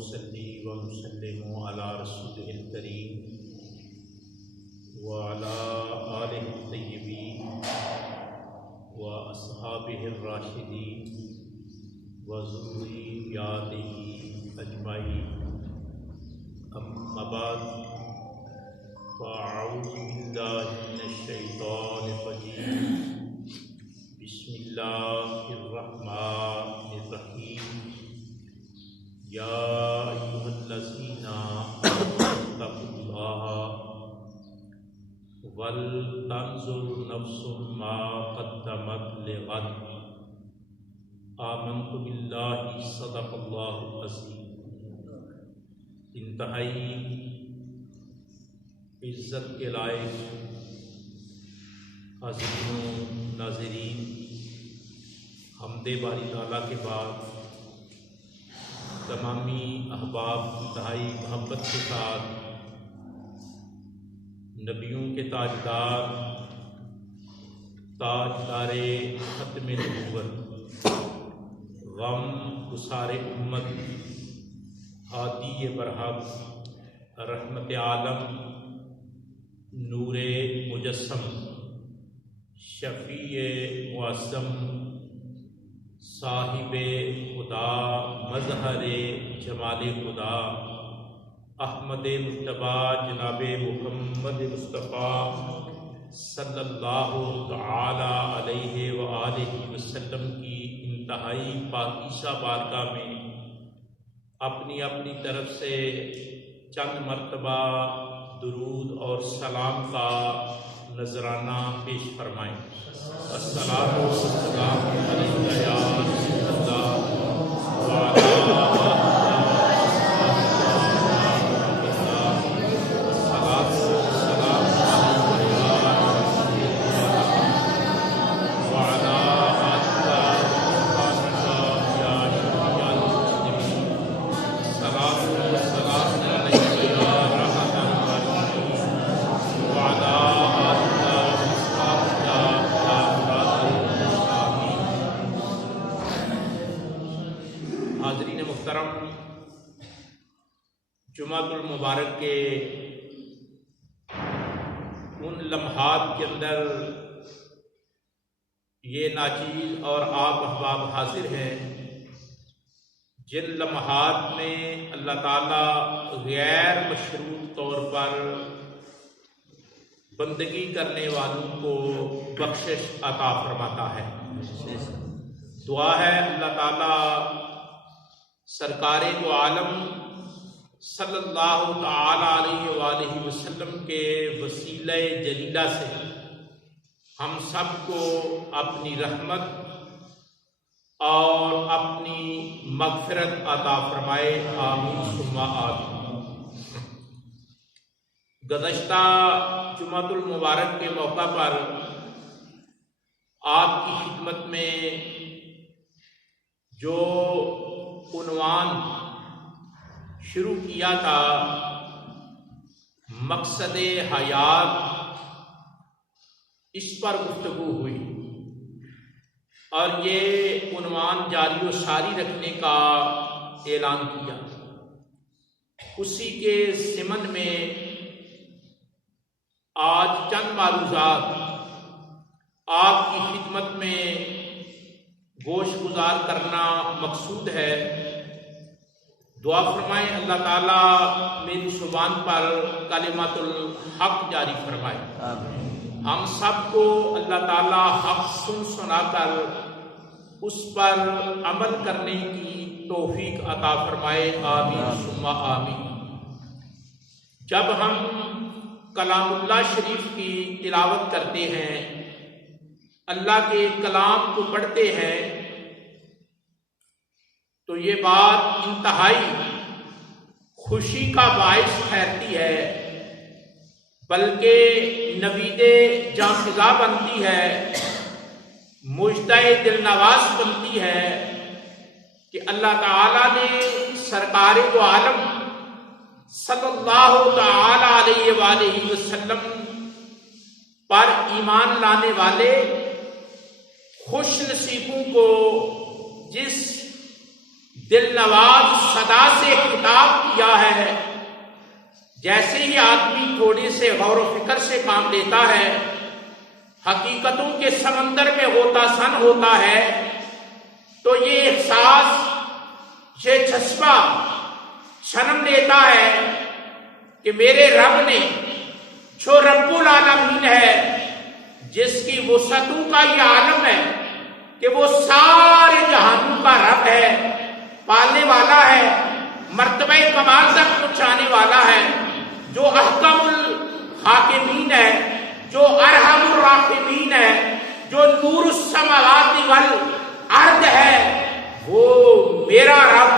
ونصلي ونسلم على رسوله الكريم وعلى آله الطيبين وأصحابه الراشدين وذرياته أجمعين أما بعد فأعوذ بالله من الشيطان الرجيم بسم الله الرحمن الرحيم يا أيها الذين آمنوا اتقوا الله ولتنظر نفس ما قدمت لغد آمنت بالله صدق الله العظيم۔ انتہائی عزت کے لائق حاضرین و ناظرین، حمد باری تعالیٰ کے بعد تمامی احباب انتہائی محبت کے ساتھ نبیوں کے تاجدار ختم نبوت، غم گسار امت، ہادی برحق، رحمت عالم، نور مجسم، شفیع معظم، صاحب خدا، مظہر جمال خدا، احمد مجتبیٰ جناب محمد مصطفیٰ صلی اللہ تعالی علیہ وآلہ وسلم کی انتہائی پاکیزہ بارگاہ میں اپنی اپنی طرف سے چند مرتبہ درود اور سلام کا نذرانہ پیش فرمائیں۔ الصلاۃ والسلام علیک یا رسول اللہ وعلی حاضرین محترم، جمعۃ المبارک کے ان لمحات کے اندر یہ ناچیز اور آپ احباب حاضر ہیں جن لمحات میں اللہ تعالیٰ غیر مشروط طور پر بندگی کرنے والوں کو بخشش عطا فرماتا ہے۔ دعا ہے اللہ تعالیٰ سرکار دو عالم صلی اللہ تعالی علیہ وآلہ وسلم کے وسیلہ جلیلہ سے ہم سب کو اپنی رحمت اور اپنی مغفرت عطا فرمائے، آمین ثم آمین۔ گزشتہ جمعۃ المبارک کے موقع پر آپ کی خدمت میں جو عنوان شروع کیا تھا، مقصد حیات، اس پر گفتگو ہوئی اور یہ عنوان جاری و ساری رکھنے کا اعلان کیا۔ اسی کے ضمن میں آج چند معروضات آپ کی خدمت میں گوش گزار کرنا مقصود ہے۔ دعا فرمائیں اللہ تعالیٰ میری زبان پر کلمات الحق جاری فرمائے، ہم سب کو اللہ تعالیٰ حق سن سنا کر اس پر عمل کرنے کی توفیق عطا فرمائے، آمین ثم آمین۔ جب ہم کلام اللہ شریف کی تلاوت کرتے ہیں، اللہ کے کلام کو پڑھتے ہیں، تو یہ بات انتہائی خوشی کا باعث ٹھہرتی ہے، بلکہ نوید جانفزا بنتی ہے، مژدہ دل نواز بنتی ہے کہ اللہ تعالیٰ نے سرکار دو عالم صلی اللہ تعالی علیہ وآلہ وسلم پر ایمان لانے والے خوش نصیبوں کو جس دل نواز صدا سے خطاب کیا ہے۔ جیسے ہی آدمی تھوڑے سے غور و فکر سے کام لیتا ہے، حقیقتوں کے سمندر میں غوطہ سن ہوتا ہے، تو یہ احساس، یہ جذبہ جنم لیتا ہے کہ میرے رب نے، جو رب العالمین ہے، جس کی وسعتوں کا یہ عالم ہے کہ وہ سارے جہانوں کا رب ہے، پالنے والا ہے، مرتبہ کمال تک پہنچانے والا ہے، جو احکم الحاکمین ہے، جو ارحم الراحمین ہے، جو نور السماوات والارض ہے، وہ میرا رب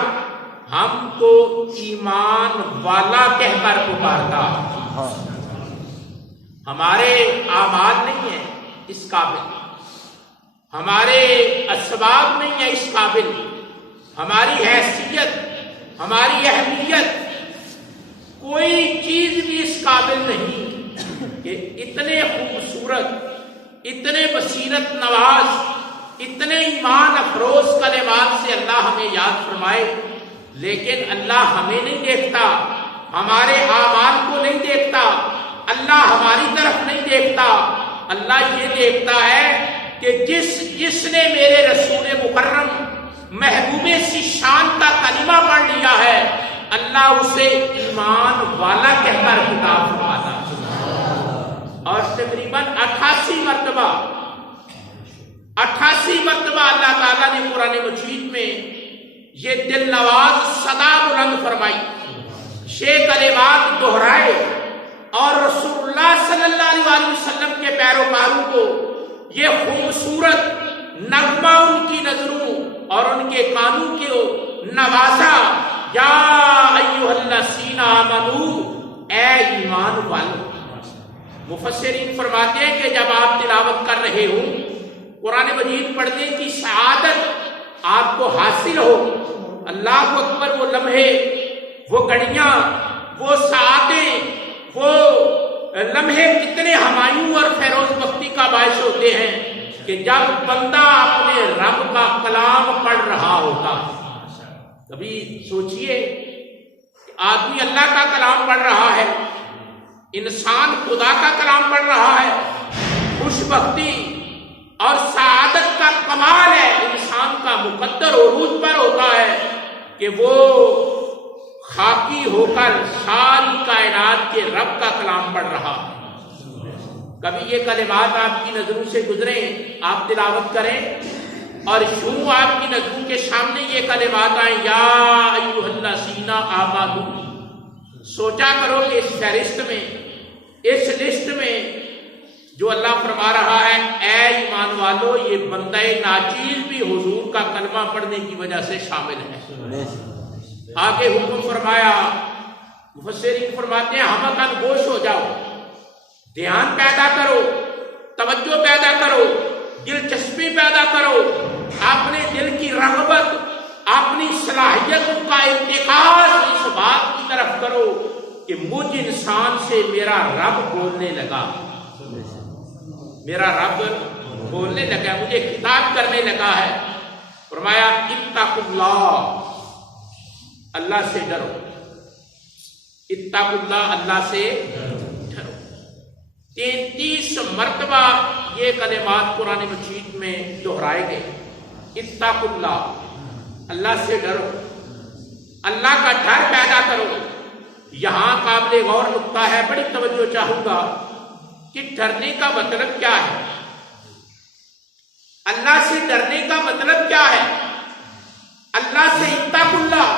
ہم کو ایمان والا کہہ کر پکارتا ہے۔ ہمارے اعمال نہیں ہیں اس قابل، ہمارے اسباب نہیں ہیں اس قابل، ہماری حیثیت، ہماری اہمیت، کوئی چیز بھی اس قابل نہیں کہ اتنے خوبصورت، اتنے بصیرت نواز، اتنے ایمان افروز کلمات سے اللہ ہمیں یاد فرمائے۔ لیکن اللہ ہمیں نہیں دیکھتا، ہمارے اعمال کو نہیں دیکھتا، اللہ ہماری طرف نہیں دیکھتا، اللہ یہ دیکھتا ہے کہ جس نے میرے رسول مکرم محبوب سی شان کا کلمہ پڑھ لیا ہے، اللہ اسے ایمان والا کہہ کر خطاب فرماتا ہے۔ اور تقریباً 88 مرتبہ اللہ تعالیٰ نے قرآن مجید میں یہ دل نواز صدا بلند فرمائی، یہ کلمات دہرائے، اور رسول اللہ صلی اللہ علیہ وسلم کے پیروکاروں کو یہ خوبصورت نغمہ ان کی نظروں اور ان کے کانوں کو نوازا۔ یا ایھا الذین آمنوا، اے ایمان والو۔ مفسرین فرماتے ہیں کہ جب آپ تلاوت کر رہے ہو، قرآن مجید پڑھنے کی سعادت آپ کو حاصل ہو، اللہ اکبر، وہ لمحے، وہ گھڑیاں، وہ ساعتیں، وہ لمحے کتنے ہمایوں اور فیروز بختی کا باعث ہوتے ہیں کہ جب بندہ اپنے رب کا کلام پڑھ رہا ہوتا۔ کبھی سوچئے کہ آدمی اللہ کا کلام پڑھ رہا ہے، انسان خدا کا کلام پڑھ رہا ہے، خوش بختی اور سعادت کا کمال ہے، انسان کا مقدر عروج پر ہوتا ہے کہ وہ خاکی ہو کر ساری کائنات کے رب کا کلام پڑھ رہا ہے۔ کبھی یہ کلمات آپ کی نظروں سے گزریں، آپ تلاوت کریں، اور یوں آپ کی نظروں کے سامنے یہ کلمات آئیں، یا ایھا الذین آمنوا۔ سوچا کرو کہ اس فہرست میں، اس لسٹ میں جو اللہ فرما رہا ہے اے ایمان والو، یہ بندہ ناچیز بھی حضور کا کلمہ پڑھنے کی وجہ سے شامل ہے۔ آگے حکم فرمایا، مفسرین فرماتے ہیں ہمکن گوش ہو جاؤ، دھیان پیدا کرو، توجہ پیدا کرو، دلچسپی پیدا کرو، اپنے دل کی رغبت، اپنی صلاحیتوں کا ارتکاز اس بات کی طرف کرو کہ مجھ انسان سے میرا رب بولنے لگا، میرا رب بولنے لگا، مجھے خطاب کرنے لگا ہے۔ فرمایا اتقوا اللہ، اللہ سے ڈرو، اتقوا اللہ، اللہ سے ڈرو۔ 33 مرتبہ یہ کلمات قرآن مجید میں دہرائے گئے، اتقوا اللہ، اللہ سے ڈرو، اللہ کا ڈر پیدا کرو۔ یہاں قابل غور نقطہ ہے، بڑی توجہ چاہوں گا کہ ڈرنے کا مطلب کیا ہے، اللہ سے ڈرنے کا مطلب کیا ہے، اللہ سے اتقوا اللہ،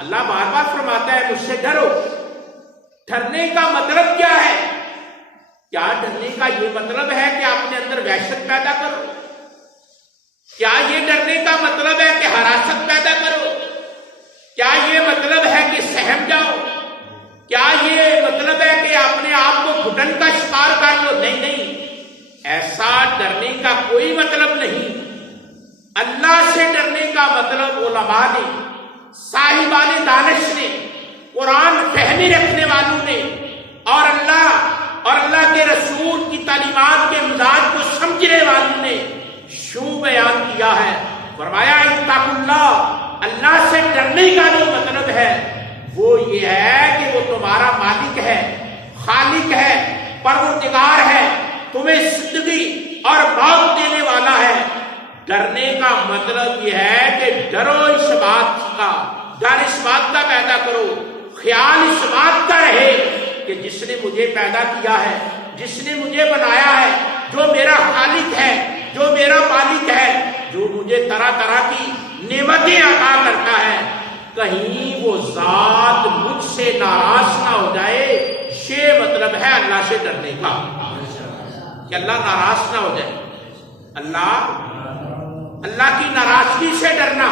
اللہ بار بار فرماتا ہے مجھ سے ڈرو۔ ڈرنے کا مطلب کیا ہے؟ کیا ڈرنے کا یہ مطلب ہے کہ اپنے اندر وحشت پیدا کرو؟ کیا یہ ڈرنے کا مطلب ہے کہ حراست پیدا کرو؟ کیا یہ مطلب ہے کہ سہم جاؤ؟ کیا یہ مطلب ہے کہ اپنے آپ کو گھٹن کا شکار کر لو؟ نہیں نہیں، ایسا ڈرنے کا کوئی مطلب نہیں۔ اللہ سے ڈرنے کا مطلب علماء نے، صاحبان دانش نے، قرآن فہمی رکھنے والوں نے، اور اللہ کے رسول کی تعلیمات کے مزاج کو سمجھنے والوں نے یوں بیان کیا ہے۔ فرمایا اتقوا اللہ، اللہ سے ڈرنے کا جو مطلب ہے وہ یہ ہے کہ وہ تمہارا مالک ہے، خالق ہے، پروردگار ہے، تمہیں زندگی اور موت دینے والا ہے۔ ڈرنے کا مطلب یہ ہے کہ ڈرو اس بات کا، ڈر اس بات کا پیدا کرو، خیال اس بات کا رہے کہ جس نے مجھے پیدا کیا ہے، جس نے مجھے بنایا ہے، جو میرا خالق ہے، جو میرا مالک ہے، جو مجھے طرح طرح کی نعمتیں عطا کرتا ہے، کہیں وہ ذات مجھ سے ناراض نہ ہو جائے۔ یہ مطلب ہے اللہ سے ڈرنے کا، کہ اللہ ناراض نہ ہو جائے۔ اللہ کی ناراضگی سے ڈرنا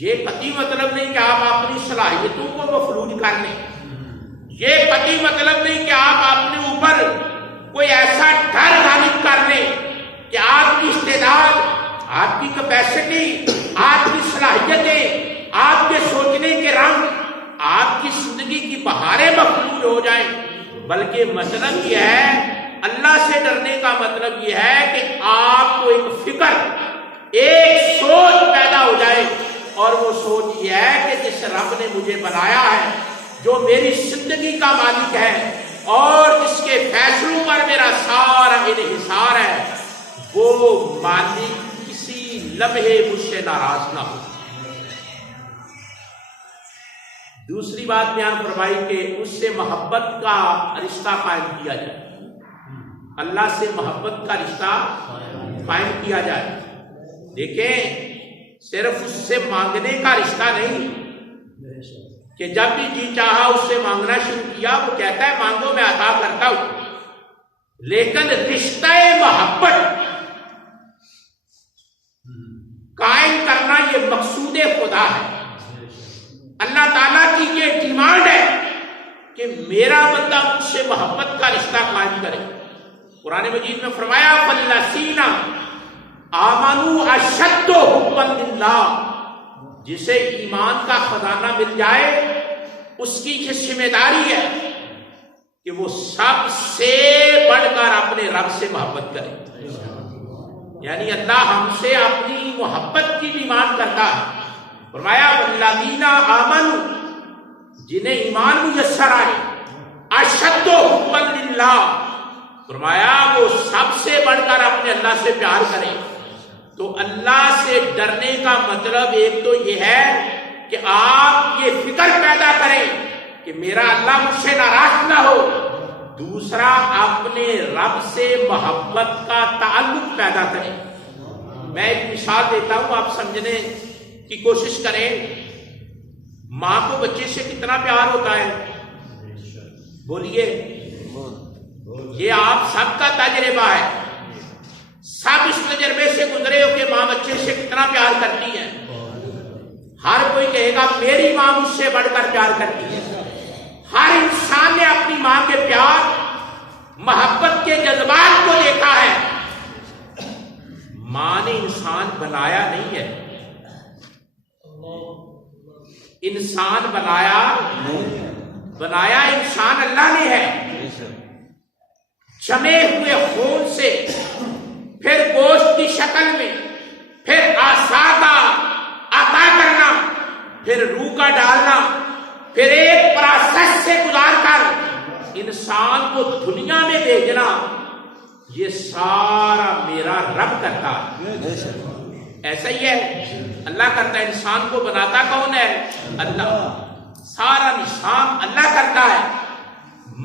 یہ قطعی مطلب نہیں کہ آپ اپنی صلاحیتوں کو مفلوج کر لیں، یہ قطعی مطلب نہیں کہ آپ اپنے اوپر کوئی ایسا ڈر غالب کر لیں کہ آپ کی استعداد، آپ کی کیپیسٹی، آپ کی صلاحیتیں، آپ کے سوچنے کے رنگ، آپ کی زندگی کی بہاریں مفلوج ہو جائیں، بلکہ مطلب یہ ہے، اللہ سے ڈرنے کا مطلب یہ ہے کہ آپ کو ایک فکر، ایک سوچ پیدا ہو جائے، اور وہ سوچ یہ ہے کہ جس رب نے مجھے بنایا ہے، جو میری زندگی کا مالک ہے اور جس کے فیصلوں پر میرا سارا انحصار ہے، وہ مالک کسی لمحے مجھ سے ناراض نہ ہو۔ دوسری بات بیان فرمائی کہ اس سے محبت کا رشتہ قائم کیا جائے، اللہ سے محبت کا رشتہ قائم کیا جائے۔ دیکھیں، صرف اس سے مانگنے کا رشتہ نہیں کہ جب بھی جی چاہا اس سے مانگنا شروع کیا، وہ کہتا ہے مانگو میں عطا کرتا ہوں، لیکن رشتہ محبت قائم کرنا یہ مقصود خدا ہے۔ اللہ تعالیٰ کی یہ ڈیمانڈ ہے کہ میرا بندہ مجھ سے محبت کا رشتہ قائم کرے۔ قرآن مجید میں فرمایا فَالَّذِينَ آمَنُوا أَشَدُّ حُبًّا لِلَّهِ، جسے ایمان کا خزانہ مل جائے اس کی یہ ذمہ داری ہے کہ وہ سب سے بڑھ کر اپنے رب سے محبت کرے۔ یعنی اللہ ہم سے اپنی محبت کی ڈیمانڈ کرتا ہے۔ فرمایا والذین آمنوا، جنہیں ایمان میسر آئے، اشد حبا للہ، فرمایا وہ سب سے بڑھ کر اپنے اللہ سے پیار کریں۔ تو اللہ سے ڈرنے کا مطلب ایک تو یہ ہے کہ آپ یہ فکر پیدا کریں کہ میرا اللہ مجھ سے ناراض نہ ہو، دوسرا اپنے رب سے محبت کا تعلق پیدا کریں۔ میں ایک مثال دیتا ہوں، آپ سمجھنے کی کوشش کریں۔ ماں کو بچے سے کتنا پیار ہوتا ہے؟ بولیے، یہ آپ سب کا تجربہ ہے، سب اس تجربے سے گزرے ہو کہ ماں بچے سے کتنا پیار کرتی ہے۔ ہر کوئی کہے گا میری ماں مجھ سے بڑھ کر پیار کرتی ہے۔ ہر انسان نے اپنی ماں کے پیار، محبت کے جذبات کو دیکھا ہے۔ ماں نے انسان بنایا نہیں ہے، انسان بنایا انسان اللہ نے ہے۔ جمے ہوئے خون سے، پھر گوشت کی شکل میں، پھر اعضاء کا عطا کرنا، پھر روح کا ڈالنا، پھر ایک پروسیس سے گزار کر انسان کو دنیا میں بھیجنا، یہ سارا میرا رب کرتا ہے۔ ایسا ہی ہے، اللہ کرتا ہے۔ انسان کو بناتا کون ہے؟ اللہ۔ سارا نظام اللہ کرتا ہے۔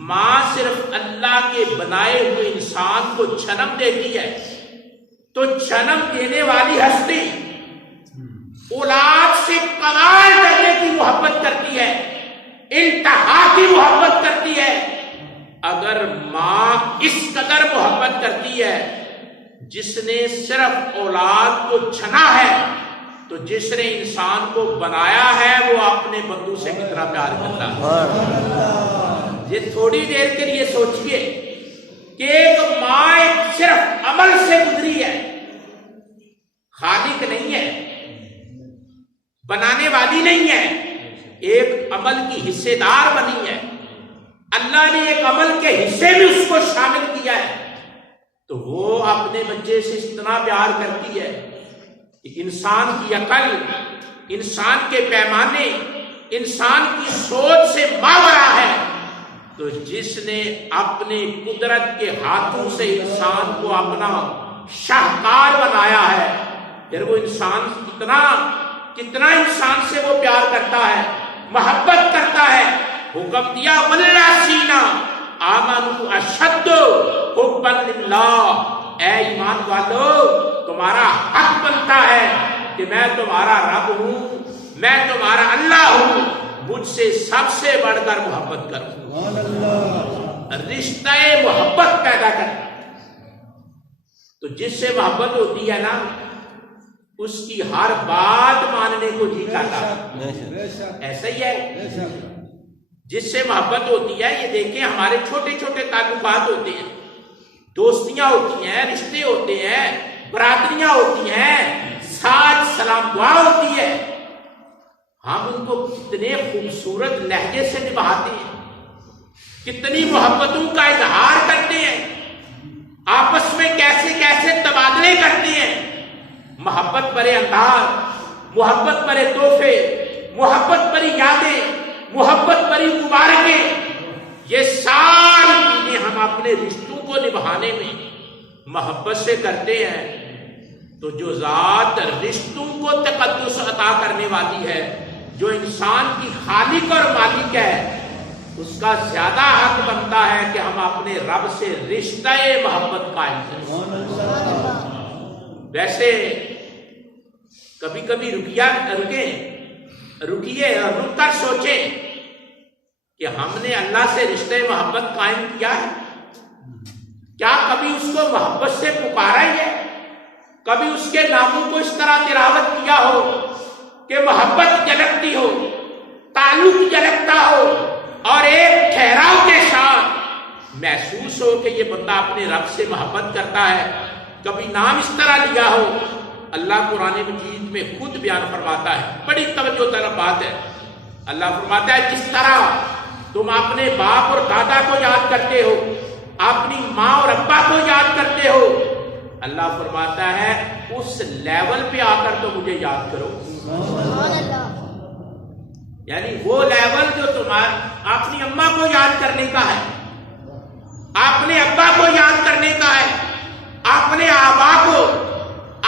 ماں صرف اللہ کے بنائے ہوئے انسان کو جنم دیتی ہے، تو جنم دینے والی ہستی اولاد سے کمال کرنے کی محبت کرتی ہے، انتہا کی محبت کرتی ہے۔ اگر ماں اس قدر محبت کرتی ہے، جس نے صرف اولاد کو چھنا ہے، تو جس نے انسان کو بنایا ہے وہ اپنے بندوں سے کتنا پیار کرتا ہے۔ یہ تھوڑی دیر کے لیے سوچئے کہ ایک ماں صرف عمل سے گزری ہے، خالق نہیں ہے، بنانے والی نہیں ہے، ایک عمل کی حصے دار بنی ہے۔ اللہ نے ایک عمل کے حصے میں اس کو شامل کیا ہے، تو وہ اپنے بچے سے اتنا پیار کرتی ہے کہ انسان کی عقل، انسان کے پیمانے انسان کی سوچ سے ماورا ہے، تو جس نے اپنے قدرت کے ہاتھوں سے انسان کو اپنا شاہکار بنایا ہے، پھر وہ انسان کتنا انسان سے وہ پیار کرتا ہے، محبت کرتا ہے۔ حکم دیا والذین آمنوا اشد حبا للہ، اے ایمان والو تمہارا حق بنتا ہے کہ میں تمہارا رب ہوں، میں تمہارا اللہ ہوں، مجھ سے سب سے بڑھ کر محبت کرو۔ رشتہ محبت پیدا کرنا، تو جس سے محبت ہوتی ہے نا اس کی ہر بات ماننے کو جی چاہتا ہے، ایسا ہی ہے۔ جس سے محبت ہوتی ہے، یہ دیکھیں ہمارے چھوٹے چھوٹے تعلقات ہوتے ہیں، دوستیاں ہوتی ہیں، رشتے ہوتے ہیں، برادریاں ہوتی ہیں، ساتھ سلام دعا ہوتی ہے، ہم ان کو کتنے خوبصورت لہجے سے نبھاتے ہیں، کتنی محبتوں کا اظہار کرتے ہیں، آپس میں کیسے کیسے تبادلے کرتے ہیں، محبت بھرے انداز، محبت بھرے تحفے، محبت بھری یادیں، محبت بھری مبارکیں، یہ ساری چیزیں ہم اپنے رشتوں کو نبھانے میں محبت سے کرتے ہیں۔ تو جو ذات رشتوں کو تقدس عطا کرنے والی ہے، جو انسان کی خالق اور مالک ہے، اس کا زیادہ حق بنتا ہے کہ ہم اپنے رب سے رشتہ محبت قائم کریں۔ ویسے کبھی کبھی رکیے اور رک کر سوچیں کہ ہم نے اللہ سے رشتہ محبت قائم کیا ہے؟ کیا کبھی اس کو محبت سے پکارا ہی ہے؟ کبھی اس کے ناموں کو اس طرح تلاوت کیا ہو کہ محبت جھلکتی ہو، تعلق جھلکتا ہو، اور ایک ٹھہراؤ کے ساتھ محسوس ہو کہ یہ بندہ اپنے رب سے محبت کرتا ہے؟ کبھی نام اس طرح لیا ہو؟ اللہ قرآن مجید میں خود بیان فرماتا ہے، بڑی توجہ طلب بات ہے۔ اللہ فرماتا ہے جس طرح تم اپنے باپ اور دادا کو یاد کرتے ہو، اپنی ماں اور ابا کو یاد کرتے ہو، اللہ فرماتا ہے اس لیول پہ آ کر تو مجھے یاد کرو۔ یعنی وہ لیول جو تمہارا اپنی اماں کو یاد کرنے کا ہے، اپنے ابا کو یاد کرنے کا ہے، اپنے آبا کو،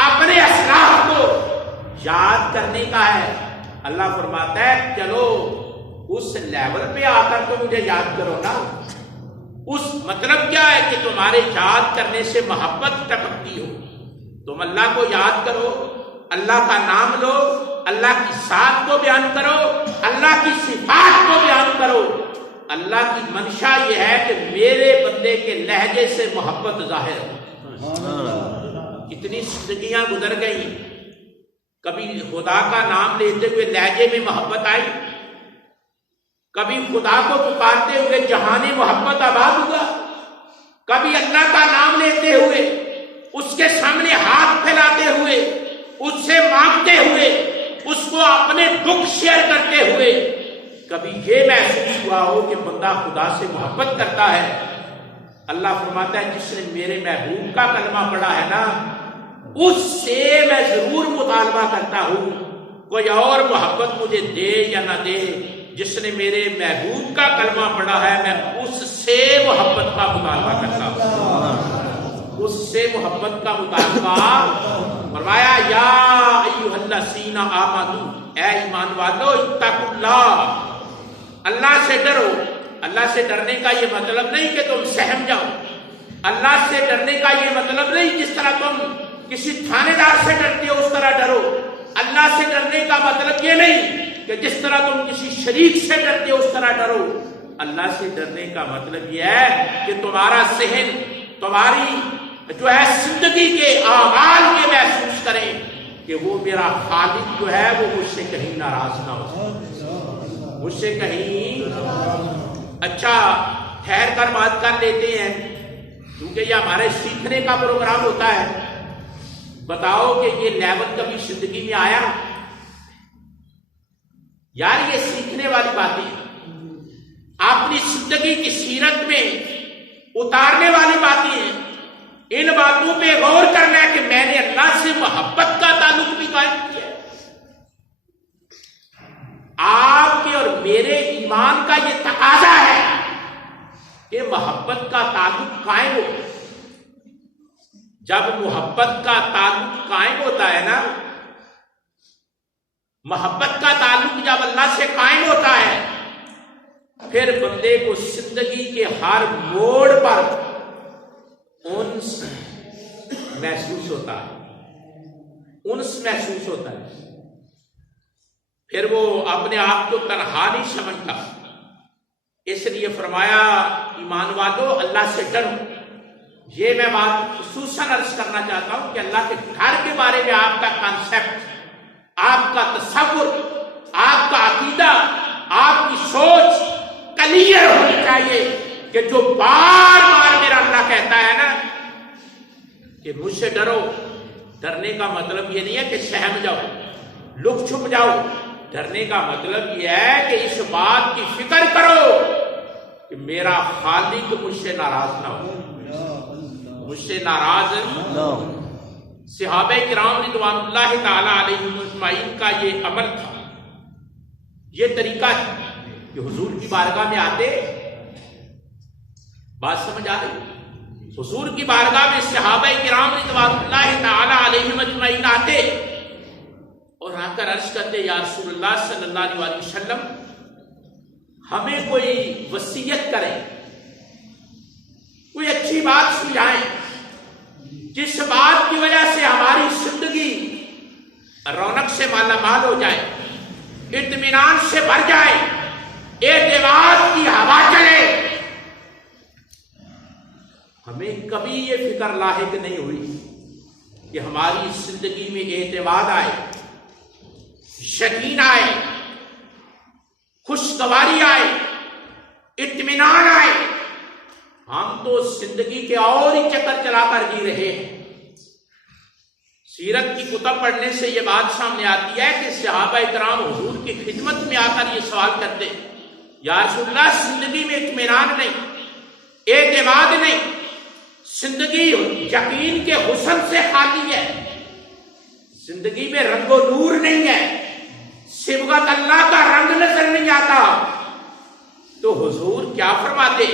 اپنے اسلاف کو یاد کرنے کا ہے، اللہ فرماتا ہے چلو اس لیول پہ آ کر تو مجھے یاد کرو نا۔ اس مطلب کیا ہے کہ تمہارے یاد کرنے سے محبت ٹپکتی ہو، تم اللہ کو یاد کرو، اللہ کا نام لو، اللہ کی ذات کو بیان کرو، اللہ کی صفات کو بیان کرو۔ اللہ کی منشا یہ ہے کہ میرے بندے کے لہجے سے محبت ظاہر ہو۔ کتنی زندگیاں گزر گئیں، کبھی خدا کا نام لیتے ہوئے لہجے میں محبت آئی، کبھی خدا کو پکارتے ہوئے جہان محبت آباد ہوا، کبھی اللہ کا نام لیتے ہوئے، اس کے سامنے ہاتھ پھیلاتے ہوئے، اس سے مانگتے ہوئے، اس کو اپنے دکھ شیئر کرتے ہوئے کبھی یہ محسوس ہوا ہو کہ بندہ خدا سے محبت کرتا ہے۔ اللہ فرماتا ہے جس نے میرے محبوب کا کلمہ پڑھا ہے نا، اس سے میں ضرور مطالبہ کرتا ہوں، کوئی اور محبت مجھے دے یا نہ دے، جس نے میرے محبوب کا کلمہ پڑھا ہے میں اس سے محبت کا مطالبہ کرتا ہوں، اس سے محبت کا مطالبہ۔ فرمایا یا ایھا الذین آمنوا، اے ایمان والو اتقوا اللہ، اللہ سے ڈرو۔ اللہ سے ڈرنے کا یہ مطلب نہیں کہ تم سہم جاؤ، اللہ سے ڈرنے کا یہ مطلب نہیں جس طرح تم کسی تھانے دار سے ڈرتے ہو اس طرح ڈرو۔ اللہ سے ڈرنے کا مطلب یہ نہیں کہ جس طرح تم کسی شریک سے ڈرتے ہو اس طرح ڈرو۔ اللہ سے ڈرنے کا مطلب یہ ہے کہ تمہارا ذہن، تمہاری جو ہے زندگی کے آغاز میں محسوس کرے کہ وہ میرا خالق جو ہے وہ مجھ سے کہیں ناراض نہ ہو، مجھ سے کہیں۔ اچھا ٹھہر کر بات کر لیتے ہیں کیونکہ یہ ہمارے سیکھنے کا پروگرام ہوتا ہے۔ بتاؤ کہ یہ لیول کبھی زندگی میں آیا؟ یار یہ سیکھنے والی باتیں اپنی زندگی کی سیرت میں اتارنے والی باتیں ہیں۔ ان باتوں پہ غور کرنا ہے کہ میں نے اللہ سے محبت کا تعلق بھی قائم کیا ہے، میرے ایمان کا یہ تقاضا ہے کہ محبت کا تعلق قائم ہو. جب محبت کا تعلق قائم ہوتا ہے نا، محبت کا تعلق جب اللہ سے قائم ہوتا ہے، پھر بندے کو زندگی کے ہر موڑ پر انس محسوس ہوتا ہے، انس محسوس ہوتا ہے. پھر وہ اپنے آپ کو تنہا نہیں سمجھتا. اس لیے فرمایا ایمان والو اللہ سے ڈرو. یہ میں بات خصوصاً عرض کرنا چاہتا ہوں کہ اللہ کے ڈر کے بارے میں آپ کا کانسیپٹ، آپ کا تصور، آپ کا عقیدہ، آپ کی سوچ کلیئر ہونی چاہیے کہ جو بار بار میرا اللہ کہتا ہے نا کہ مجھ سے ڈرو، ڈرنے کا مطلب یہ نہیں ہے کہ سہم جاؤ، لک چھپ جاؤ. ڈرنے کا مطلب یہ ہے کہ اس بات کی فکر کرو کہ میرا خالق مجھ سے ناراض نہ ہو، مجھ سے ناراض نہ ہو. صحابہ کرام رضوان اللہ تعالی علیہم اجمعین کا یہ عمل تھا، یہ طریقہ تھا کہ حضور کی بارگاہ میں آتے، بات سمجھ آ رہی؟ حضور کی بارگاہ میں صحابہ کرام رضوان اللہ تعالی علیہم اجمعین آتے اور آ کر عرض کرتے یا رسول اللہ صلی اللہ علیہ وسلم ہمیں کوئی وصیت کریں، کوئی اچھی بات سمجھائیں جس بات کی وجہ سے ہماری زندگی رونق سے مالا مال ہو جائے، اطمینان سے بھر جائے، اعتماد کی ہوا چلے. ہمیں کبھی یہ فکر لاحق نہیں ہوئی کہ ہماری زندگی میں اعتماد آئے، یقین آئے، خوشگواری آئے، اطمینان آئے. ہم تو زندگی کے اور ہی چکر چلا کر جی رہے ہیں. سیرت کی کتب پڑھنے سے یہ بات سامنے آتی ہے کہ صحابہ کرام حضور کی خدمت میں آ کر یہ سوال کرتے یا رسول اللہ زندگی میں اطمینان نہیں، اعتماد نہیں، زندگی یقین کے حسن سے خالی ہے، زندگی میں رنگ و نور نہیں ہے، صبغت اللہ کا رنگ نظر نہیں آتا. تو حضور کیا فرماتے؟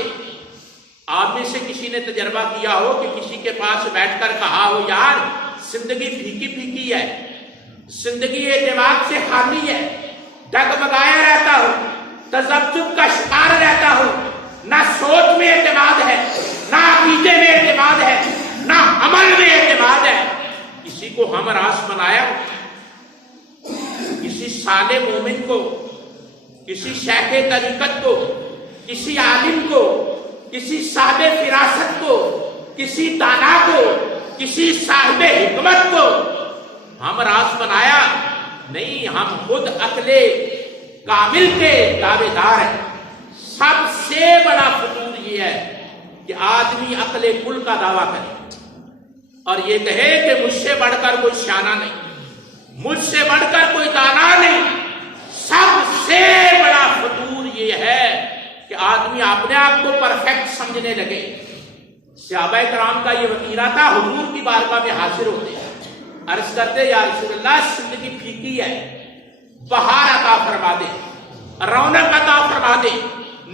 آپ میں سے کسی نے تجربہ کیا ہو کہ کسی کے پاس بیٹھ کر کہا ہو یار زندگی پھیکی پھیکی ہے، زندگی اعتماد سے خالی ہے، ڈگمگایا رہتا ہو، تذبذب کا شکار رہتا ہو، نہ سوچ میں اعتماد ہے، نہ عقیدے میں اعتماد ہے، نہ عمل میں اعتماد ہے. کسی کو ہم راس بنایا، کسی صالح مومن کو، کسی شیخ طریقت کو، کسی عالم کو، کسی صاحب فراست کو، کسی دانا کو، کسی صاحب حکمت کو ہم راز بنایا نہیں. ہم خود عقل کامل کے دعوے دار ہیں. سب سے بڑا فطور یہ ہے کہ آدمی عقل کل کا دعویٰ کرے اور یہ کہے کہ مجھ سے بڑھ کر کوئی شانہ نہیں، مجھ سے بڑھ کر کوئی دانا نہیں. سب سے بڑا فطور یہ ہے کہ آدمی اپنے آپ کو پرفیکٹ سمجھنے لگے. صحابہ کرام کا یہ وتیرہ تھا. حضور کی بارگاہ میں حاضر ہوتے، عرض کرتے یا رسول اللہ زندگی پھیکی ہے، بہار عطا فرما دے، رونق عطا فرما دے،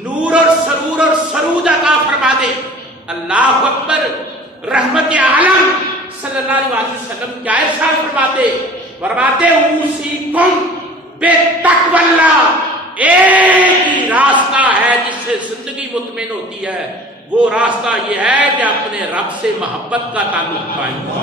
نور اور سرور اور سرود عطا فرما دے. اللہ اکبر. رحمت عالم صلی اللہ علیہ وسلم کیا ارشاد فرماتے اوصیکم بتقوی اللہ. ایک ہی راستہ ہے جس سے زندگی مطمئن ہوتی ہے، وہ راستہ یہ ہے کہ اپنے رب سے محبت کا تعلق قائم کرو.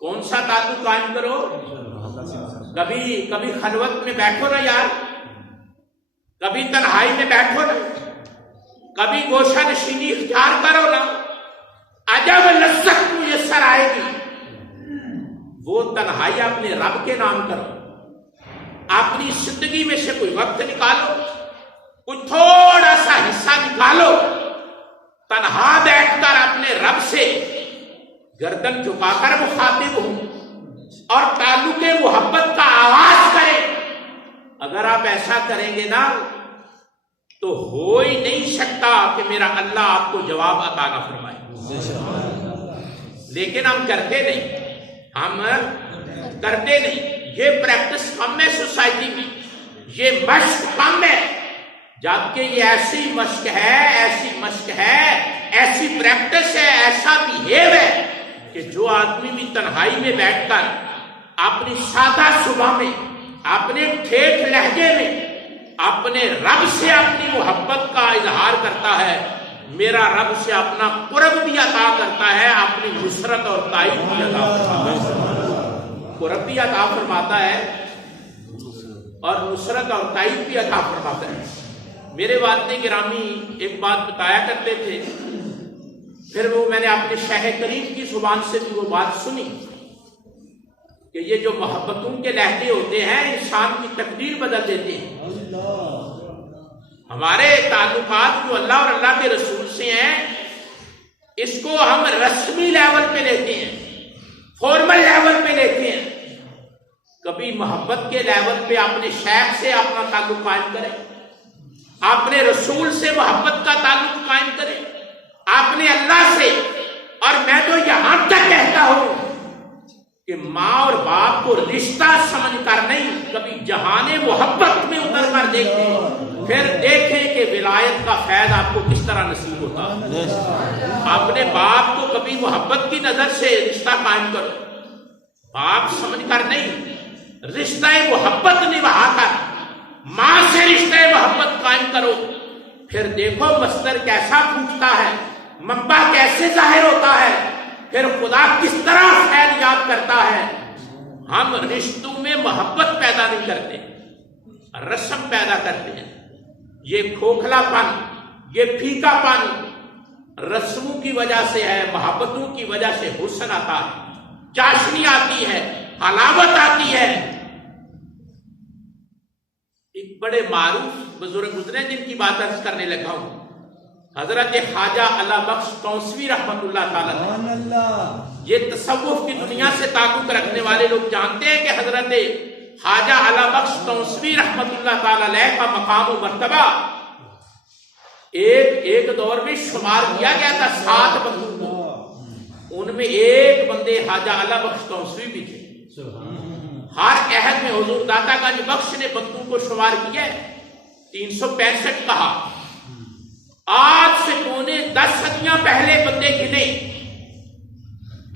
کون سا تعلق قائم کرو؟ کبھی خلوت میں بیٹھو نا یار، کبھی تنہائی میں بیٹھو نا، کبھی گوشہ نشینی اختیار کرو نا، عجب لذت میسر آئے گی. وہ تنہائی اپنے رب کے نام کرو. اپنی زندگی میں سے کوئی وقت نکالو، کوئی تھوڑا سا حصہ نکالو، تنہا بیٹھ کر اپنے رب سے گردن جھکا کر مخاطب ہوں اور تعلق محبت کا آغاز کریں. اگر آپ ایسا کریں گے نا تو ہو ہی نہیں سکتا کہ میرا اللہ آپ کو جواب عطا نہ فرمائے. لیکن ہم کرتے نہیں. یہ پریکٹس کم ہے سوسائٹی میں, یہ مشق کم ہے, جبکہ یہ ایسی مشق ہے, ایسی پریکٹس ہے, ایسا بہیو ہے کہ جو آدمی بھی تنہائی میں بیٹھ کر اپنی سادہ صبح میں, اپنے ٹھیٹھ لہجے میں اپنے رب سے اپنی محبت کا اظہار کرتا ہے, میرا رب سے اپنا قرب بھی عطا کرتا ہے, اپنی نصرت اور تائید بھی عطا فرماتا ہے. قرب بھی عطا فرماتا ہے اور نصرت اور تائید بھی عطا فرماتا ہے. میرے والد گرامی ایک بات بتایا کرتے تھے, پھر وہ میں نے اپنے شیخ کریم کی زبان سے بھی وہ بات سنی کہ یہ جو محبتوں کے لہجے ہوتے ہیں انسان کی تقدیر بدل دیتے ہیں. ہمارے تعلقات جو اللہ اور اللہ کے رسول سے ہیں, اس کو ہم رسمی لیول پہ لیتے ہیں, فارمل لیول پہ لیتے ہیں. کبھی محبت کے لیول پہ اپنے شیخ سے اپنا تعلق قائم کریں, اپنے رسول سے محبت کا تعلق قائم کریں, اپنے اللہ سے. اور میں تو یہاں تک کہتا ہوں کہ ماں اور باپ کو رشتہ سمجھ کر نہیں, کبھی جہان محبت میں اتر کر دیکھیں, پھر دیکھیں کہ ولایت کا فیض آپ کو کس طرح نصیب ہوتا ہے. اپنے باپ کو کبھی محبت کی نظر سے رشتہ قائم کرو, باپ سمجھ کر نہیں, رشتہ محبت نبھا کر ماں سے رشتہ محبت قائم کرو, پھر دیکھو مصدر کیسا پھوٹتا ہے, منبع کیسے ظاہر ہوتا ہے, پھر خدا کس طرح خیر یاب کرتا ہے. ہم رشتوں میں محبت پیدا نہیں کرتے, رسم پیدا کرتے ہیں. یہ کھوکھلا پن, یہ پھیکا پن رسموں کی وجہ سے ہے, محبتوں کی وجہ سے حسن آتا ہے, چاشنی آتی ہے, حلاوت آتی ہے. ایک بڑے معروف بزرگ گزرے جن کی بات عرض کرنے لگا ہوں, حضرت خواجہ اللہ بخش توسوی رحمت اللہ تعالی. یہ تصوف کی دنیا سے تعلق رکھنے والے لوگ جانتے ہیں کہ حضرت خواجہ اللہ بخش توسوی رحمت اللہ تعالی علیہ کا مقام و مرتبہ ایک دور میں شمار کیا گیا تھا 7 بندوں کو, ان میں ایک بندے خواجہ اللہ بخش توسوی بھی تھے. ہر عہد میں حضور داتا گنج بخش نے بندوں کو شمار کیا ہے 365 کہا. آج سے پونے 10 صدیاں پہلے بندے گنے,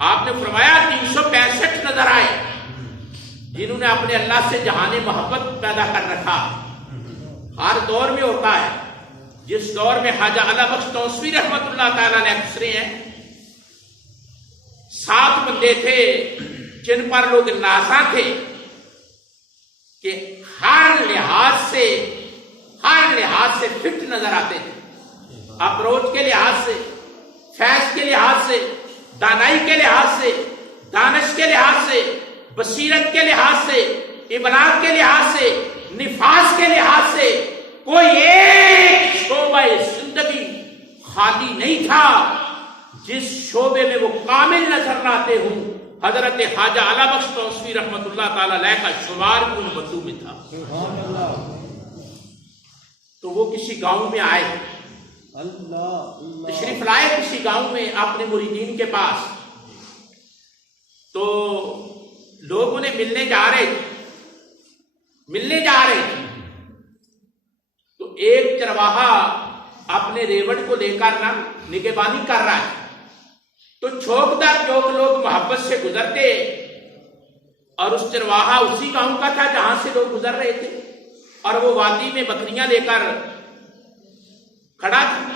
آپ نے فرمایا 365 نظر آئے جنہوں نے اپنے اللہ سے جہان محبت پیدا کر رکھا. ہر دور میں ہوتا ہے. جس دور میں خواجہ اللہ بخش توسوی رحمت اللہ تعالی علیہ گزرے ہیں, 7 بندے تھے جن پر لوگ نازاں تھے کہ ہر لحاظ سے فٹ نظر آتے تھے, اپروچ کے لحاظ سے, فیض کے لحاظ سے, دانائی کے لحاظ سے, دانش کے لحاظ سے, بصیرت کے لحاظ سے, ابلاغ کے لحاظ سے, نفاذ کے لحاظ سے کوئی ایک شعبہ زندگی خالی نہیں تھا جس شعبے میں وہ کامل نظر نہ آتے ہوں. حضرت خواجہ اللہ بخش توسوی رحمت اللہ تعالی علیہ کا شمار بھی ان بندوں میں تھا. تو وہ کسی گاؤں میں آئے, تشریف لائے کسی گاؤں میں اپنے مریدین کے پاس. تو لوگ انہیں ملنے جا رہے تھے. تو ایک چرواہا اپنے ریوڑ کو لے کر نگہبانی کر رہا ہے. تو چوک در چوک لوگ محبت سے گزرتے, اور اس چرواہا اسی گاؤں کا تھا جہاں سے لوگ گزر رہے تھے, اور وہ وادی میں بکریاں لے کر کھڑا تھا.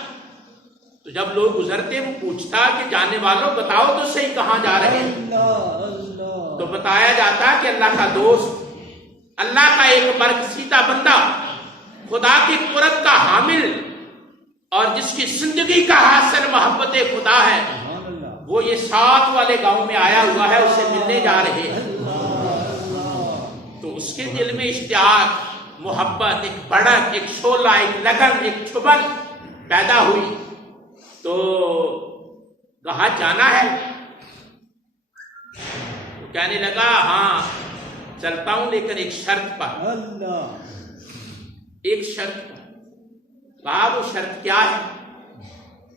تو جب لوگ گزرتے وہ پوچھتا کہ جانے والوں بتاؤ تو صحیح کہاں جا رہے ہیں. تو بتایا جاتا کہ اللہ کا دوست, اللہ کا ایک برگزیدہ بندہ, خدا کی قرب کا حامل, اور جس کی زندگی کا حاصل محبت خدا ہے, وہ یہ 7 والے گاؤں میں آیا ہوا ہے, اسے ملنے جا رہے ہیں. تو اس کے دل میں اشتیاق, محبت, ایک بڑک, ایک شعلہ, ایک لگن, ایک چھبن پیدا ہوئی. تو کہا جانا ہے. تو کہنے لگا ہاں چلتا ہوں, لیکن ایک شرط پر. ایک شرط پر. کہا وہ شرط کیا ہے؟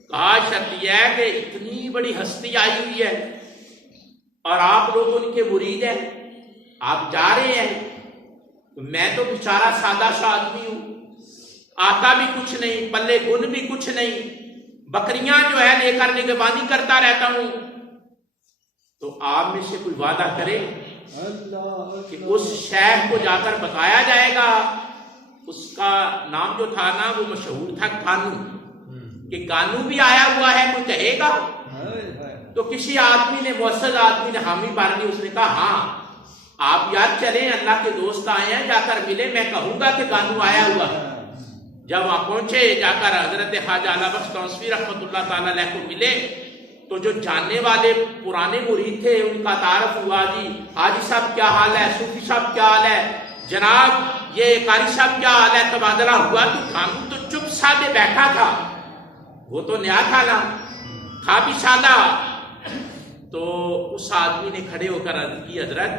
کہا شرط یہ ہے کہ اتنی بڑی ہستی آئی ہوئی ہے اور آپ لوگ ان کے مرید ہیں، آپ جا رہے ہیں، میں تو بیچارہ سادہ سا آدمی ہوں، آتا بھی کچھ نہیں، پلے گن بھی کچھ نہیں، بکریاں جو ہے لے کر نگہبانی کرتا رہتا ہوں، تو آپ میں سے کوئی وعدہ کرے کہ اس شیخ کو جا کر بتایا جائے گا، اس کا نام جو تھا نا وہ مشہور تھا گانو، کہ گانو بھی آیا ہوا ہے، کوئی کہے گا؟ تو کسی آدمی نے، معزز آدمی نے حامی بھر لی، اس نے کہا ہاں آپ یاد چلیں، اللہ کے دوست آئے ہیں، جا کر ملے، میں کہوں گا کہ گانو آیا ہوا ہے۔ جب وہاں پہنچے، جا کر حضرت خواجہ اعلیٰ بخش تونسوی رحمۃ اللہ تعالیٰ علیہ کو ملے، تو جو جاننے والے پرانے مرید تھے ان کا تعارف ہوا، جی حاجی صاحب کیا حال ہے، صوفی صاحب کیا حال ہے، جناب یہ قاری صاحب کیا حال ہے، تبادلہ ہوا۔ تو گانو تو چپ سادے بیٹھا تھا، وہ تو نیا تھا نا، تھا بھی سادہ۔ تو اس آدمی نے کھڑے ہو کر عرض کی، حضرت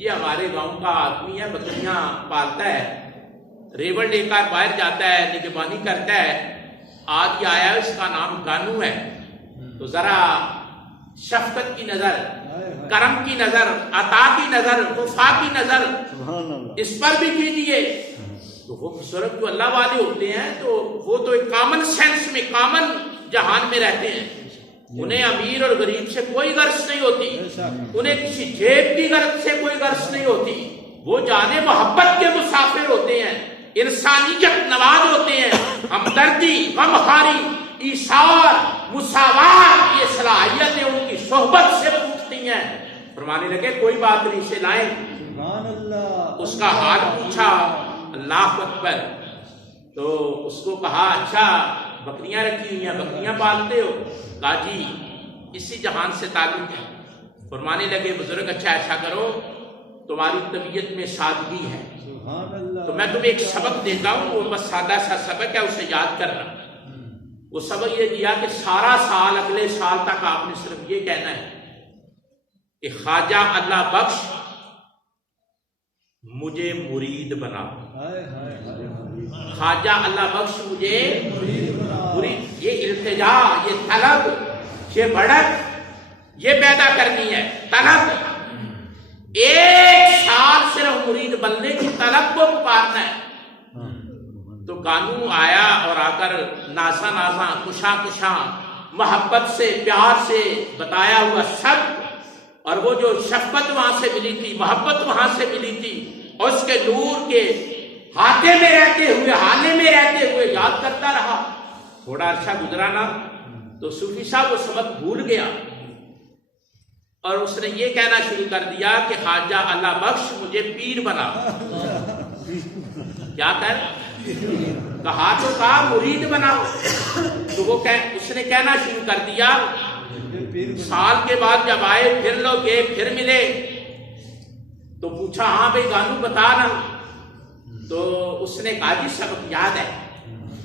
یہ ہمارے گاؤں کا آدمی ہے، بکریاں پالتا ہے، ریوڑ لے کر باہر جاتا ہے، نگہبانی کرتا ہے، آج یہ آیا ہے، اس کا نام گانو ہے، تو ذرا شفقت کی نظر، کرم کی نظر، عطا کی نظر، وفا کی نظر اس پر بھی کیجیے۔ تو وہ بزرگ جو اللہ والے ہوتے ہیں تو وہ تو ایک کامن سینس میں، کامن جہان میں رہتے ہیں، انہیں امیر اور غریب سے کوئی غرض نہیں ہوتی، انہیں کسی جیب کی غرض سے کوئی غرض نہیں ہوتی، وہ جانے محبت کے مسافر ہوتے ہیں، انسانیت نواز ہوتے ہیں، ہمدردی، غمخواری، ایثار، مساوات، یہ صلاحیتیں ان کی صحبت سے پوچھتی ہیں۔ فرمانے لگے کوئی بات نہیں، سے لائیں۔ اس کا حال پوچھا، اللہ اکبر، تو اس کو کہا اچھا بکریاں رکھی ہوئی ہیں، بکریاں پالتے ہو؟ کہا جی اسی جہان سے تعلق ہے۔ فرمانے لگے بزرگ اچھا ایسا کرو، تمہاری طبیعت میں سادگی ہے تو میں تمہیں ایک سبق دیتا ہوں، وہ بس سادہ سا سبق ہے، اسے یاد کرنا۔ وہ سبق یہ دیا کہ سارا سال، اگلے سال تک آپ نے صرف یہ کہنا ہے کہ خواجہ اللہ بخش مجھے مرید بنا، خواجہ اللہ بخش مجھے مرید۔ یہ التجا، یہ طلب، یہ بڑھت یہ پیدا کرنی ہے، طلب، ایک سال صرف مرید بننے کی طلب کو پکارنا ہے۔ تو گانو آیا اور آ کر ناسا ناسا، کشاں کشاں، محبت سے، پیار سے بتایا ہوا سب، اور وہ جو شفقت وہاں سے ملی تھی، محبت وہاں سے ملی تھی، اور اس کے نور کے ہاتھے میں رہتے ہوئے، حالے میں رہتے ہوئے یاد کرتا رہا۔ تھوڑا عرصہ گزرا نا تو صوفی صاحب وہ سبق بھول گیا اور اس نے یہ کہنا شروع کر دیا کہ خواجہ اللہ بخش مجھے پیر بنا۔ کیا کہا تو کہا مرید بنا، تو وہ اس نے کہنا شروع کر دیا۔ سال کے بعد جب آئے، پھر لوگ گئے، پھر ملے تو پوچھا ہاں بھائی گانو بتا نا، تو اس نے کہا جی سبق یاد ہے۔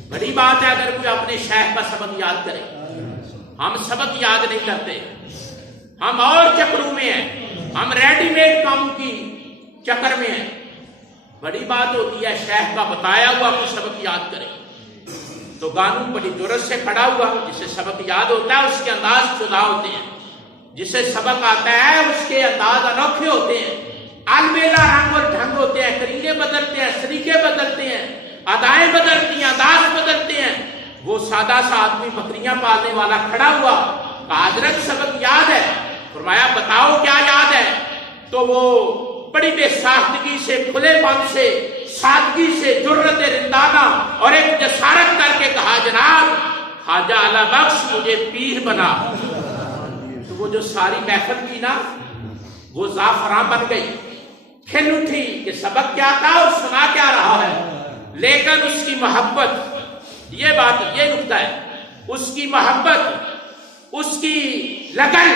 بڑی بات ہے اگر کوئی اپنے شیخ کا سبق یاد کرے، ہم سبق یاد نہیں کرتے، ہم اور چکروں میں ہیں، ہم ریڈی میڈ کاموں کی چکر میں ہیں۔ بڑی بات ہوتی ہے شیخ کا بتایا ہوا کوئی سبق یاد کرے۔ تو گانو بڑی جرأت سے کھڑا ہوا، جسے سبق یاد ہوتا ہے اس کے انداز جدا ہوتے ہیں، جسے سبق آتا ہے اس کے انداز انوکھے ہوتے ہیں، المیلا رنگ اور ڈھنگ ہوتے ہیں، کرینے بدلتے ہیں، سریقے بدلتے ہیں، ادائیں بدلتی ہیں، انداز بدلتے ہیں۔ وہ سادہ سا آدمی بکریاں پالنے والا کھڑا ہوا، کہا حضرت سبق یاد ہے؟ فرمایا بتاؤ کیا یاد ہے؟ تو وہ بڑی بے ساختگی سے، کھلے پن سے، سادگی سے، جرأت رندانہ اور ایک جسارت کر کے کہا جناب خواجہ اللہ بخش مجھے پیر بنا۔ تو وہ جو ساری محفل کی نا وہ زعفراں بن گئی، کھل اٹھی کہ سبق کیا تھا اور سنا کیا رہا ہے، لیکن اس کی محبت، یہ بات، یہ نکتہ ہے، اس کی محبت، اس کی لگن،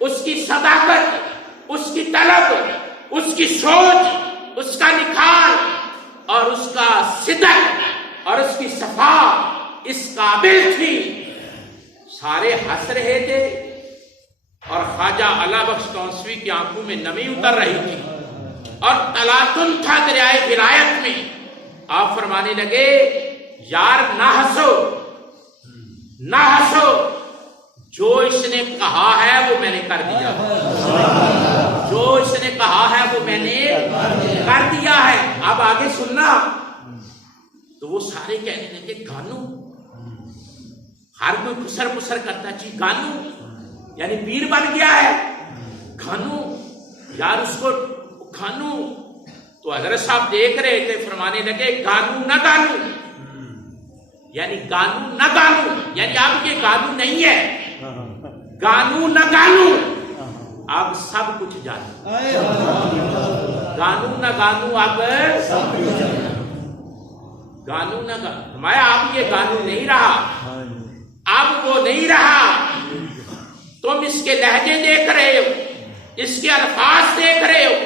اس کی صداقت، اس کی طلب، اس کی سوچ، اس کا نکھار اور اس کا صدق اور اس کی صفا اس قابل تھی۔ سارے ہنس رہے تھے اور خواجہ اللہ بخش تونسوی کی آنکھوں میں نمی اتر رہی تھی اور تلاطن تھا دریائے ولایت میں۔ آپ فرمانے لگے یار نہ ہنسو نہ ہنسو، جو اس نے کہا ہے وہ میں نے کر دیا، جو اس نے کہا ہے وہ میں نے کر دیا ہے۔ اب آگے سننا، تو وہ سارے کہنے لگے گانو، ہر کوئی پسر پسر کرتا جی گانو، یعنی پیر بن گیا ہے گانو، یار اس کو گانو۔ تو حضرت صاحب دیکھ رہے تھے، فرمانے لگے گانو نہ گانو، یعنی گانو نہ گانو، یعنی اب یہ گانو نہیں ہے، گانو نہ گانو، اب سب کچھ جانو، گانو نہ گانو، اب گانو نہ گانو، فرمایا اب یہ گانو نہیں رہا، اب وہ نہیں رہا، تم اس کے لہجے دیکھ رہے ہو، اس کے الفاظ دیکھ رہے ہو،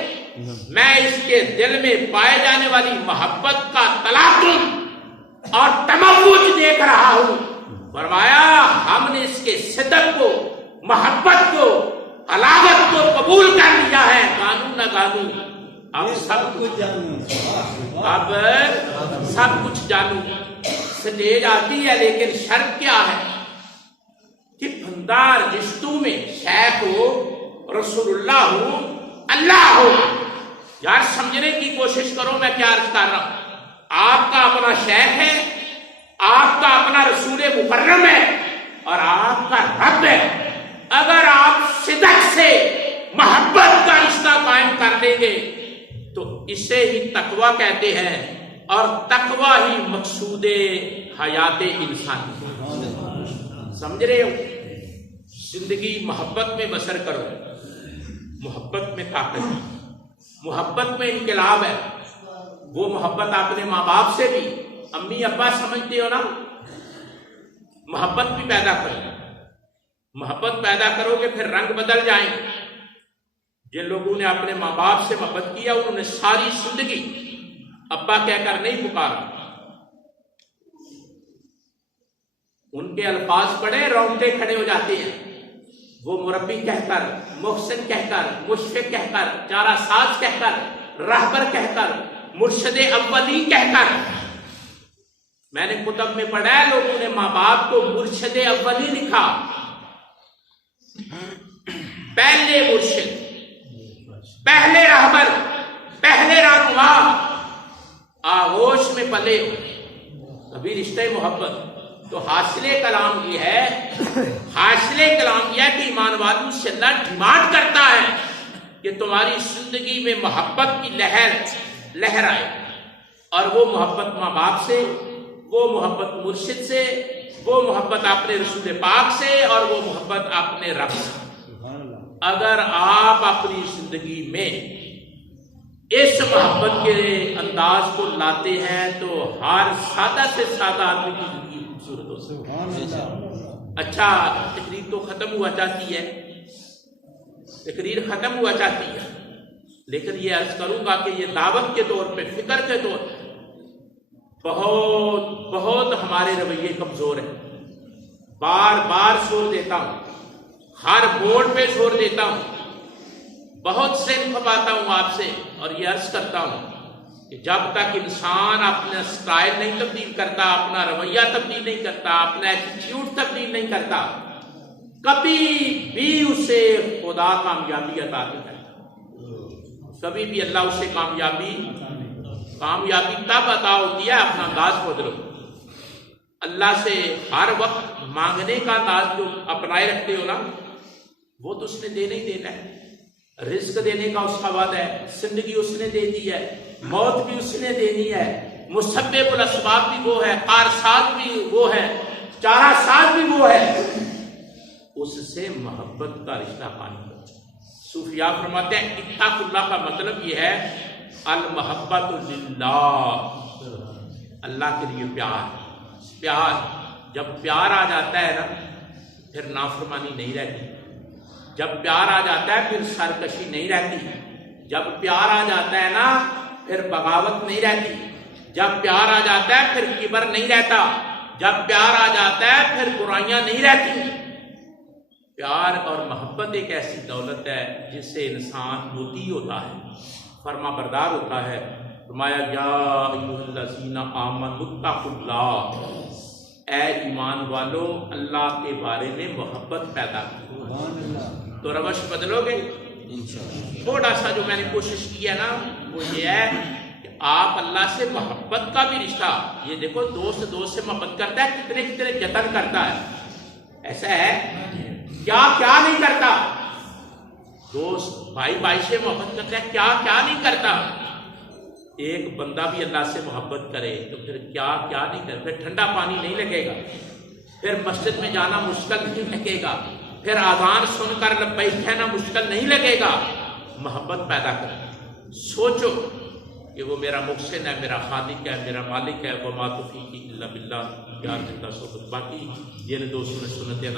میں اس کے دل میں پائے جانے والی محبت کا تلاطم اور تموج دیکھ رہا ہوں۔ فرمایا ہم نے اس کے صدق کو، محبت کو، علاوت کو قبول کر لیا ہے، گانو نہ گانو، اب سب کچھ جانو، اب سب کچھ جانو۔ سٹیج آتی ہے، لیکن شرط کیا ہے کہ بندہ رشتوں میں شیخ ہو، رسول اللہ ہو، اللہ ہو۔ یار سمجھنے کی کوشش کرو میں کیا عرض کر رہا ہوں۔ آپ کا اپنا شیخ ہے، آپ کا اپنا رسول مکرم ہے، اور آپ کا رب ہے۔ اگر آپ صدق سے محبت کا رشتہ قائم کر دیں گے تو اسے ہی تقویٰ کہتے ہیں، اور تقویٰ ہی مقصود حیات انسان۔ سمجھ رہے ہو؟ زندگی محبت میں بسر کرو، محبت میں طاقت ہے، محبت میں انقلاب ہے۔ وہ محبت اپنے ماں باپ سے بھی، امی ابا سمجھتے ہو نا، محبت بھی پیدا کرو، محبت پیدا کرو گے پھر رنگ بدل جائیں۔ جن لوگوں نے اپنے ماں باپ سے محبت کیا انہوں نے ساری زندگی ابا کہہ کر نہیں پکارا، ان کے الفاظ پڑھے رونگٹے کھڑے ہو جاتے ہیں۔ وہ مربی کہہ کر، محسن کہہ کر، مشفق کہہ کر، چارہ ساز کہہ کر، رہبر کہہ کر، مرشد اولی کہہ کر۔ میں نے کتب میں پڑھا ہے لوگوں نے ماں باپ کو مرشد اولی لکھا، پہلے مرشد، پہلے رہبر، پہلے رہنما، آغوش میں پلے ابھی رشتہ محبت۔ تو حاصل کلام یہ ہے، حاصل کلام یہ ہے کہ ایمان والوں سے اللہ ڈیمانڈ کرتا ہے کہ تمہاری زندگی میں محبت کی لہر آئے، اور وہ محبت ماں باپ سے، وہ محبت مرشد سے، وہ محبت اپنے رسول پاک سے، اور وہ محبت اپنے رب سے۔ اگر آپ اپنی زندگی میں اس محبت کے انداز کو لاتے ہیں تو ہر سادہ سے سادہ آدمی کی زندگی خوبصورت ہو سکتی ہے۔ اچھا، تقریر تو ختم ہوا چاہتی ہے، تقریر ختم ہوا چاہتی ہے، لیکن یہ عرض کروں گا کہ یہ دعوت کے طور پہ، فکر کے طور پہ بہت ہمارے رویے کمزور ہیں۔ بار بار زور دیتا ہوں، ہر بورڈ پہ زور دیتا ہوں، بہت سے پاتا ہوں آپ سے، اور یہ عرض کرتا ہوں کہ جب تک انسان اپنا سٹائل نہیں تبدیل کرتا، اپنا رویہ تبدیل نہیں کرتا، اپنا ایٹیٹیوڈ تبدیل نہیں کرتا، کبھی بھی اسے خدا کامیابی عطا نہیں کرتا۔ کبھی بھی اللہ اسے کامیابی تب عطا ہوتی ہے اپنا انداز بدلو۔ اللہ سے ہر وقت مانگنے کا انداز جو اپنائے رکھتے ہو نا، وہ تو اس نے دینا ہی دینا ہے۔ رزق دینے کا اس کا وعدہ ہے، زندگی اس نے دے دی ہے، موت بھی اس نے دینی ہے، مسبب الاسباب بھی وہ ہے، قارسات بھی وہ ہے، چارہ ساز بھی وہ ہے۔ اس سے محبت کا رشتہ قائم کرو۔ صوفیاء فرماتے ہیں اتقوا اللہ کا مطلب یہ ہے المحبت للہ، اللہ کے لیے پیار۔ جب پیار آ جاتا ہے نا پھر نافرمانی نہیں رہتی، جب پیار آ جاتا ہے پھر سرکشی نہیں رہتی، جب پیار آ جاتا ہے نا پھر بغاوت نہیں رہتی، جب پیار آ جاتا ہے پھر کبر نہیں رہتا، جب پیار آ جاتا ہے پھر برائیاں نہیں رہتی۔ پیار اور محبت ایک ایسی دولت ہے جس سے انسان مطیع ہوتا ہے، فرما بردار ہوتا ہے۔ فرمایا یا ایھا الذین الذین آمنوا اتقوا اللہ، اے ایمان والو اللہ کے بارے میں محبت پیدا کی۔ تو روش بدلو گے؟ تھوڑا سا جو میں نے کوشش کی ہے نا وہ یہ ہے کہ آپ اللہ سے محبت کا بھی رشتہ، یہ دیکھو دوست دوست سے محبت کرتا ہے، کتنے کتنے جتن کرتا ہے، ایسا ہے کیا کیا نہیں کرتا، دوست بھائی بھائی سے محبت کرتا ہے، کیا کیا نہیں کرتا۔ ایک بندہ بھی اللہ سے محبت کرے تو پھر کیا کیا نہیں کرے، پھر ٹھنڈا پانی نہیں لگے گا، پھر مسجد میں جانا مشکل نہیں لگے گا، پھر اذان سن کر لبیک کہنا مشکل نہیں لگے گا۔ محبت پیدا کرے، سوچو کہ وہ میرا محسن ہے، میرا خالق ہے، میرا مالک ہے، وما توفیقی الا باللہ، یار زندہ صحبت باقی یہ دو سنتیں